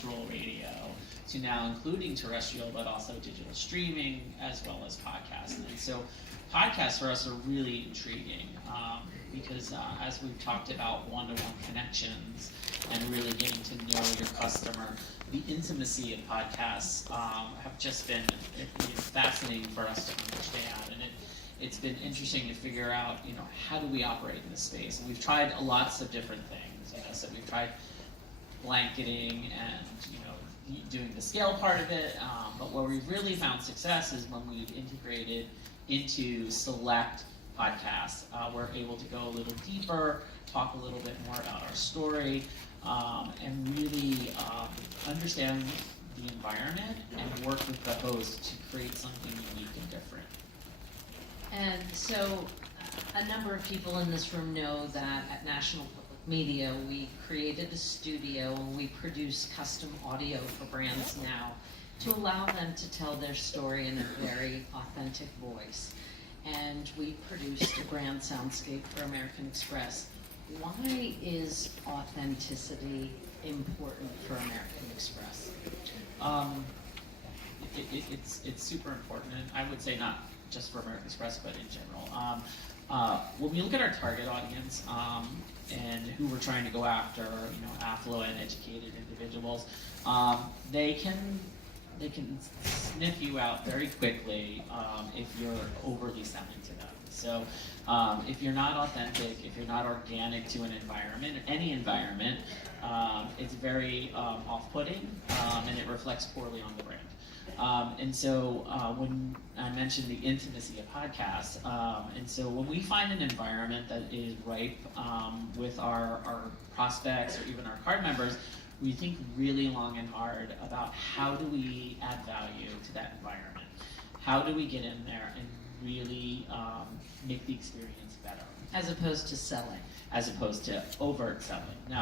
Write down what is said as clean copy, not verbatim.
terrestrial radio to now including terrestrial, but also digital streaming as well as podcasts. And so podcasts for us are really intriguing because as we've talked about one-to-one connections and really getting to know your customer, the intimacy of podcasts have just been fascinating for us to understand. And it's been interesting to figure out, how do we operate in this space? And we've tried lots of different things. So we've tried blanketing and, doing the scale part of it. But where we've really found success is when we've integrated into select podcasts. We're able to go a little deeper, talk a little bit more about our story, and really understand the environment and work with the host to create something unique and different. And so a number of people in this room know that at National Public Media we created a studio and we produce custom audio for brands now to allow them to tell their story in a very authentic voice. And we produced a brand soundscape for American Express. Why is authenticity important for American Express? It's super important, and I would say not just for American Express, but in general. When we look at our target audience and who we're trying to go after, affluent, educated individuals, they can sniff you out very quickly if you're overly selling to them. So if you're not authentic, if you're not organic to an environment, any environment, it's very off-putting and it reflects poorly on the brand. And so when I mentioned the intimacy of podcasts, and so when we find an environment that is ripe with our prospects or even our card members, we think really long and hard about how do we add value to that environment? How do we get in there and really make the experience better? As opposed to selling. As opposed to overt selling. Now,